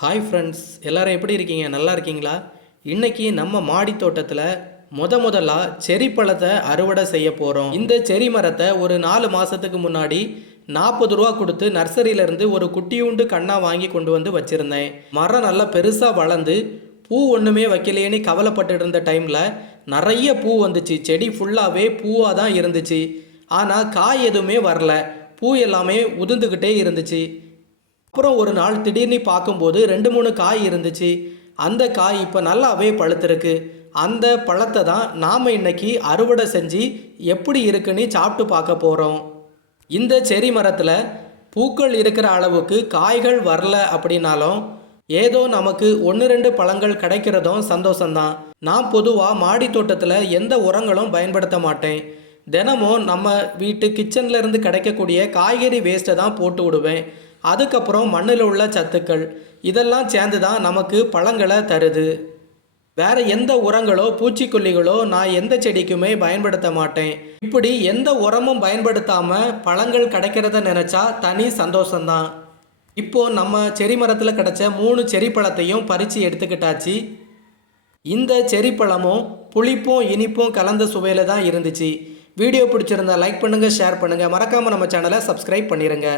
Hi friends எல்லாரும் எப்படி இருக்கீங்க? நல்லா இருக்கீங்களா? இன்னைக்கு நம்ம மாடி தோட்டத்தில் முத முதலாக செரி பழத்தை அறுவடை செய்ய போகிறோம் இந்த செரி மரத்தை ஒரு நாலு மாதத்துக்கு முன்னாடி நாற்பது ரூபா கொடுத்து நர்சரியிலேருந்து ஒரு குட்டியூண்டு கண்ணா வாங்கி கொண்டு வந்து வச்சுருந்தேன். மரம் நல்லா பெருசாக வளர்ந்து பூ ஒன்றுமே வைக்கலையேன்னு கவலைப்பட்டு இருந்த டைமில் நிறைய பூ வந்துச்சு. செடி ஃபுல்லாகவே பூவாக தான் இருந்துச்சு. ஆனால் காய் எதுவுமே வரல. பூ எல்லாமே உதிர்ந்துக்கிட்டே இருந்துச்சு. அப்புறம் ஒரு நாள் திடீர்னு பார்க்கும்போது ரெண்டு மூணு காய் இருந்துச்சு. அந்த காய் இப்போ நல்லாவே பழுத்திருக்கு. அந்த பழத்தை தான் நாம் இன்னைக்கு அறுவடை செஞ்சு எப்படி இருக்குன்னு சாப்பிட்டு பார்க்க போகிறோம் இந்த செரி மரத்தில் பூக்கள் இருக்கிற அளவுக்கு காய்கள் வரல அப்படின்னாலும் ஏதோ நமக்கு ஒன்று ரெண்டு பழங்கள் கிடைக்கிறதும் சந்தோஷம்தான். நான் பொதுவாக மாடி தோட்டத்தில் எந்த உரங்களும் பயன்படுத்த மாட்டேன். தினமும் நம்ம வீட்டு கிச்சன்லேருந்து கிடைக்கக்கூடிய காய்கறி வேஸ்ட்டை தான் போட்டு விடுவேன். அதுக்கப்புறம் மண்ணில் உள்ள சத்துக்கள் இதெல்லாம் சேர்ந்து தான் நமக்கு பழங்களை தருது. வேறு எந்த உரங்களோ பூச்சிக்கொல்லிகளோ நான் எந்த செடிக்குமே பயன்படுத்த மாட்டேன். இப்படி எந்த உரமும் பயன்படுத்தாமல் பழங்கள் கிடைக்கிறத நினச்சா தனி சந்தோஷம்தான். இப்போ நம்ம செரி மரத்தில் கிடச்ச மூணு செரி பழத்தையும் பறித்து எடுத்துக்கிட்டாச்சு. இந்த செரி பழமும் புளிப்பும் இனிப்பும் கலந்த சுவையில் தான் இருந்துச்சு. வீடியோ பிடிச்சிருந்தா லைக் பண்ணுங்கள் ஷேர் பண்ணுங்கள் மறக்காமல் நம்ம சேனலை சப்ஸ்கிரைப் பண்ணிடுங்க